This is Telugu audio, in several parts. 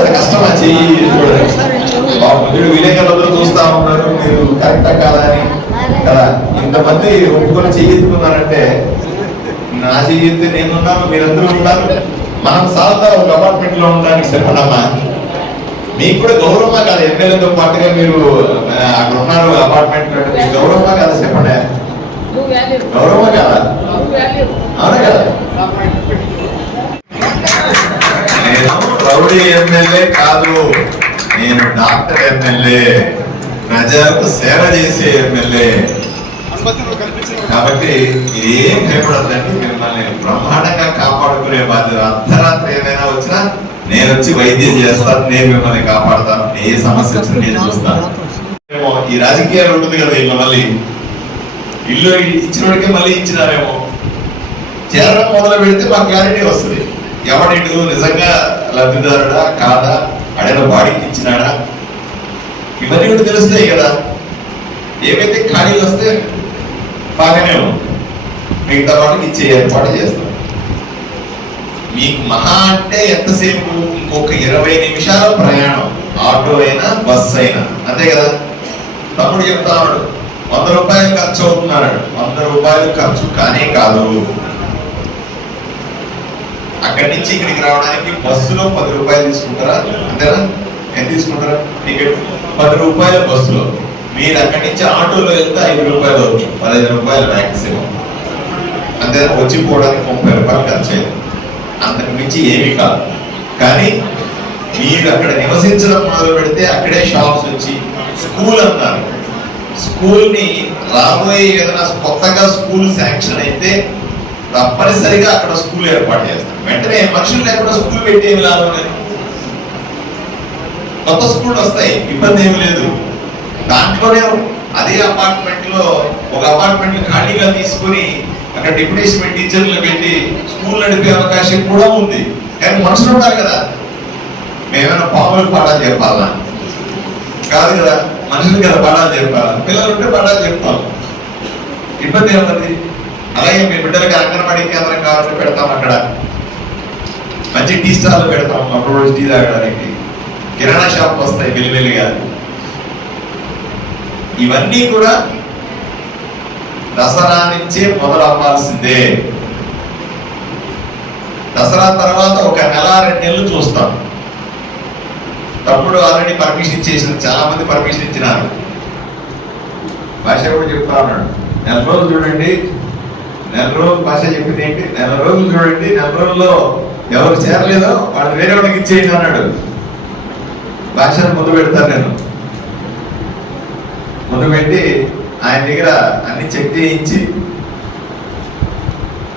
కదా కష్టమా చెయ్యి చూడండి. విలేకరులందరూ చూస్తా ఉన్నారు, మీరు కరెక్టా కాదా అని కదా. ఇంతమంది ఒప్పుకొని చెయ్యెత్తుకున్నారంటే నా చెయ్యితే నేనున్నాను, మీరందరూ ఉన్నారు. మనం సాధ ఒక అపార్ట్మెంట్ లో ఉండడానికి చెప్పండమ్మా. మీకు కూడా గౌరవమా కాదు? ఎమ్మెల్యేతో పాటుగా మీరు అక్కడ ఉన్నారు అపార్ట్మెంట్ లో, మీకు గౌరవమా కాదా చెప్పండి? గౌరవమా కాదా? అవునా కదా? నేను రౌడీ ఎమ్మెల్యే కాదు, నేను డాక్టర్ ఎమ్మెల్యే, ప్రజలకు సేవ చేసే ఎమ్మెల్యే. కాబట్టి ఏం భయపడద్దండి, మిమ్మల్ని బ్రహ్మాండంగా కాపాడుకునే బాధ్యత. అర్ధరాత్రి ఏమైనా వచ్చినా నేను వచ్చి వైద్యం చేస్తాను, నేను మిమ్మల్ని కాపాడుతాను. ఏ సమస్య వచ్చినా నేను చూస్తాను. ఈ రాజకీయాలు ఉంటుంది కదా, ఇల్లు మళ్ళీ ఇల్లు ఇచ్చినోడికే మళ్ళీ ఇచ్చినారేమో. చేరడం మొదలు పెడితే మాకు క్లారిటీ వస్తుంది, ఎవడిటు నిజంగా లబ్ధిదారుడా కాదా, అడైన బాడీకి ఇచ్చినాడా, ఇవన్నీ కూడా తెలుస్తాయి కదా. ఏవైతే ఖాళీలు వస్తే బాగానే మిగతా వాళ్ళకి ఇచ్చే ఏర్పాటు చేస్తాం. మీకు మహా అంటే ఎంతసేపు, ఇంకొక 20 నిమిషాల ప్రయాణం, ఆటో అయినా బస్సు అయినా, అంతే కదా. తమ్ముడు చెప్తా ఉన్నాడు 100 రూపాయలు ఖర్చు అవుతున్నాడు. 100 రూపాయలు ఖర్చు కానే కాదు. అక్కడి నుంచి ఇక్కడికి రావడానికి బస్సులో 10 రూపాయలు తీసుకుంటారా, అంతేనా? ఎంత తీసుకుంటారా టికెట్? 10 రూపాయలు బస్సులో. మీరు అక్కడి నుంచి ఆటోలో వెళ్తే 5 రూపాయలు అవుతుంది, 15 రూపాయలు మ్యాక్సిమం, అంతే. వచ్చిపోవడానికి 30 రూపాయలు ఖర్చు అయ్యింది, అంతకు మించి ఏమీ కాదు. కానీ మీరు అక్కడ నివసించడం మొదలు పెడితే అక్కడే షాప్స్ వచ్చి, స్కూల్ అన్నారు, స్కూల్ని రాబోయే ఏదైనా కొత్తగా స్కూల్ శాంక్షన్ అయితే తప్పనిసరిగా అక్కడ స్కూల్ ఏర్పాటు చేస్తాం. వెంటనే మనుషులు లేకుండా స్కూల్ పెట్టి ఏమి లాభం లేదు. కొత్త స్కూల్ వస్తాయి, ఇబ్బంది ఏమి లేదు. దాంట్లోనే అదే అపార్ట్మెంట్ లో ఒక అపార్ట్మెంట్ ఖాళీగా తీసుకుని అక్కడ డిప్యూటేషన్ టీచర్లు పెట్టి స్కూల్ నడిపే అవకాశం కూడా ఉంది. కానీ మనుషులు ఉండాలి కదా. మేమైనా పాములు పాఠాలు చెప్పాలా? కాదు కదా, మనుషులు కదా పాఠాలు చెప్పాలా. పిల్లలు ఉంటే పాఠాలు చెప్తాం, ఇబ్బంది ఏమన్నది. అలాగే మీ బిడ్డలకి అంగన్వాడీ కేంద్రం కావాలంటే పెడతాం, అక్కడ మంచి టీ స్టాల్ పెడతాం, అప్పుడు టీ తాగడానికి. కిరాణా షాప్ వస్తాయి వెలివెలిగా. ఇవన్నీ కూడా దసరా నుంచే మొదలు అవ్వాల్సిందే. దసరా తర్వాత ఒక నెల 2 నెలలు చూస్తాం. తప్పుడు ఆల్రెడీ పర్మిషన్ ఇచ్చేసిన, చాలా మంది పర్మిషన్ ఇచ్చినారు. భాష కూడా చెప్తా ఉన్నాడు, 4 రోజులు చూడండి. 4 రోజులు భాష చెప్పింది ఏంటి? 4 రోజులు చూడండి, 4 రోజుల్లో ఎవరు చేరలేదో వాళ్ళు వేరే వాళ్ళకి ఇచ్చేయండి అన్నాడు. భాషను ముందు పెడతాను నేను, ముందు పెట్టి ఆయన దగ్గర అన్ని చెక్ చేయించి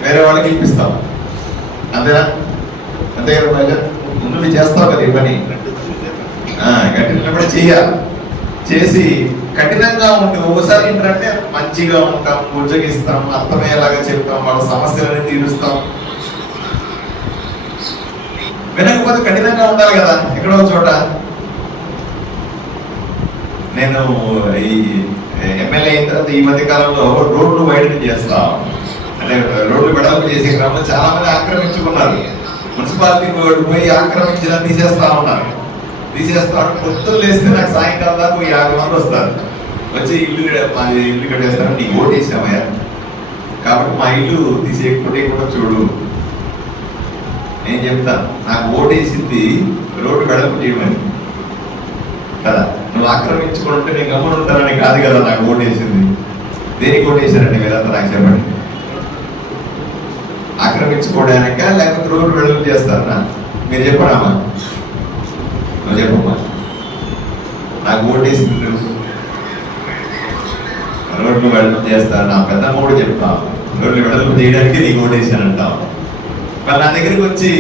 వేరే వాళ్ళకి ఇప్పిస్తాం, అంతేనా? అంతే కదా భాష? ముందు మీరు చేస్తావు కదా ఈ పని, కఠినంగా కూడా చెయ్యాలి. చేసి కఠినంగా ఉంటే ఒకసారి ఏంటంటే మంచిగా ఉంటాం, ఉజ్జగిస్తాం, అర్థమయ్యేలాగా చెప్తాం, వాళ్ళ సమస్యలని తీరుస్తాం. వినకపోతే కఠినంగా ఉండాలి కదా. ఎక్కడో చోట నేను ఈ ఎమ్మెల్యే అయిన తర్వాత ఈ మధ్య కాలంలో రోడ్లు వైడనింగ్ చేస్తాం, అంటే రోడ్లు వెడల్పు చేసే క్రమంలో చాలా మంది ఆక్రమించుకున్నారు. మున్సిపాలిటీ పోయి ఆక్రమించిన తీసేస్తా ఉన్నారు. పొద్దున్న లేస్తే నాకు సాయంకాలం దాకా 50 మంది వస్తారు, వచ్చి మాది ఇల్లు కట్టేస్తారు, నీకు ఓటు వేసామయ్యా కాబట్టి మా ఇల్లు తీసేయకపోతే కూడా చూడు. నేను చెప్తాను, నాకు ఓటేసింది రోడ్డు వెడల్పు చేయమని కదా. నువ్వు ఆక్రమించుకుంటే నేను గమ్మున ఉంటానని కాదు కదా నాకు ఓటేసింది. దేనికి ఓటేసారండి మీరంతా నాకు చెప్పండి? ఆక్రమించుకోవడానిక లేకపోతే రోడ్డు వెడల్పు చేస్తారా? మీరు చెప్పడమ్మా, నువ్వు చెప్పమ్మా. నాకు ఓటేసింది రోడ్లు వెడల్పు చేస్తాను, నా పెద్దమ్మ కూడా చెప్తాను రోడ్లు వెడల్పు చేయడానికి నీకు ఓటేసానంటావు. వాళ్ళు నా దగ్గరికి వచ్చి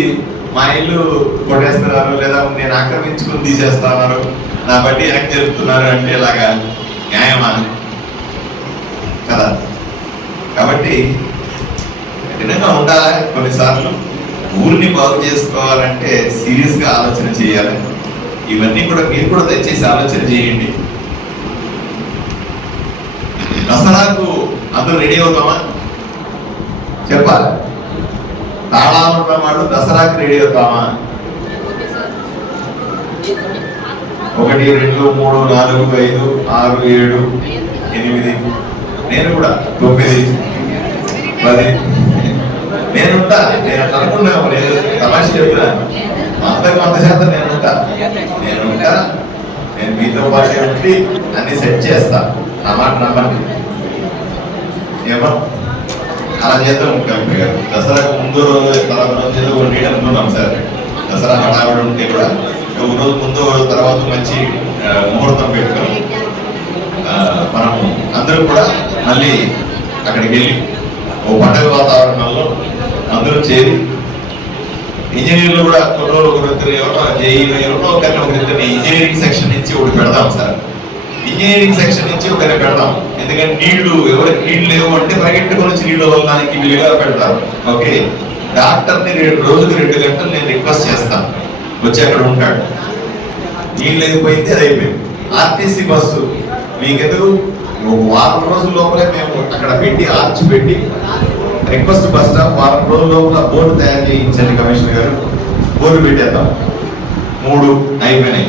మా ఇల్లు కొట్టేస్తున్నారు లేదా నేను ఆక్రమించుకుని తీసేస్తున్నారు, నా బట్టి వెనక్కి జరుపుతున్నారు అంటే ఇలాగా న్యాయమా కదా? కాబట్టి కఠినంగా ఉండాలి. కొన్నిసార్లు ఊరిని బాగు చేసుకోవాలంటే సీరియస్ గా ఆలోచన చేయాలి. ఇవన్నీ కూడా మీరు కూడా దయచేసి ఆలోచన చేయండి. దసరాకు అందరూ రెడీ అవుతామా? చెప్పాలి. తాళాలు ఉన్నవాళ్ళు దసరాకి రెడీ అవుతామా? 1 2 3 4 5 6 7 8 నేను కూడా 9 10 నేనుంటా. నేను అట్లా అనుకున్నాను, నేను తమాష చెప్తున్నాను. అంతకు 100% నేనుంటా. నేను మీతో పాటే ఉండి అన్ని సెట్ చేస్తా. నా మాట నమ్మండి. ఏమో అలా చేద్దాం. కలెక్టర్ గారు దసరాకు ముందు రోజు ఏదో నీడ అనుకున్నాం సార్. దసరా హడావిడి ఉంటే కూడా ఒక రోజు ముందు తర్వాత మంచి ముహూర్తం పెట్టుకొని మనం అందరూ కూడా మళ్ళీ అక్కడికి వెళ్ళి ఓ పండుగ వాతావరణంలో అందరూ చేరి ఇంజనీర్లు కూడా కొన్ని రోజులు ఒకరిద్దరు ఎవరో జేఈలో ఎవరో ఒకరిద్దరిని ఇంజనీరింగ్ సెక్షన్ నుంచి ఒకటి పెడదాం సార్. ఇంజనీరింగ్ సెక్షన్ నుంచి ఒకరిని పెడదాం. ఎందుకంటే నీళ్లు ఎవరికి నీళ్లు లేవు అంటే పరిగెట్టుకొని వచ్చి నీళ్లు వదలడానికి వీలుగా పెడతారు. ఓకే, డాక్టర్ని రోజుకి 2 గంటలు నేను రిక్వెస్ట్ చేస్తాను, వచ్చి అక్కడ ఉంటాడు. నీళ్ళు లేకపోయింది, అది అయిపోయింది. ఆర్టీసీ బస్సు మీకెందుకు ఒక వారం రోజుల లోపలే మేము అక్కడ పెట్టి ఆర్చ్ పెట్టి రిక్వెస్ట్ బస్ స్టాప్ వారం రోజుల లోపల బోర్డు తయారు చేయించండి కమిషనర్ గారు. బోర్డు పెట్టేద్దాం. 3 అయిపోయినాయి.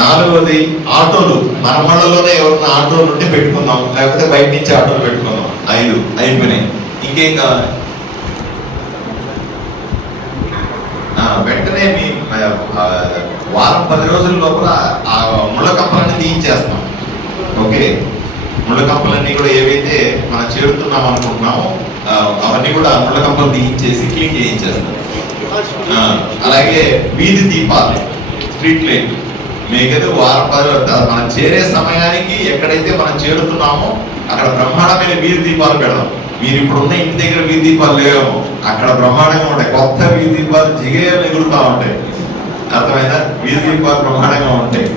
4వది ఆటోలు. మన మండలంలోనే ఎవరన్నా ఆటోలు ఉంటే పెట్టుకుందాం, లేకపోతే బయట నుంచి ఆటోలు పెట్టుకుందాం. 5 అయిపోయినాయి. ఇంకేం కావాలి? వెంటనే మీ వారం 10 రోజుల లోపల ఆ ముళ్ళ కంపలన్నీ తీయించేస్తాం. ఓకే, ముళ్ళ కంపలన్నీ కూడా ఏవైతే మనం చేరుతున్నాం అనుకుంటున్నామో అవన్నీ కూడా ముళ్ళ కంపలు తీయించేసి క్లీన్ చేయించేస్తాం. అలాగే వీధి దీపాలు, స్ట్రీట్ లైట్ మీకైతే వారం 10 మనం చేరే సమయానికి ఎక్కడైతే మనం చేరుతున్నామో అక్కడ బ్రహ్మాండమైన వీధి దీపాలు పెడదాం. మీరు ఇప్పుడున్న ఇంటి దగ్గర వీధి దీపాలు లేవేమో, అక్కడ బ్రహ్మాండంగా ఉంటాయి. కొత్త వీధి దీపాలు జిగేలు ఎగురుతూ ఉంటాయి. అర్థమైనా? వీధి దీపాలు బ్రహ్మాండంగా ఉంటాయి.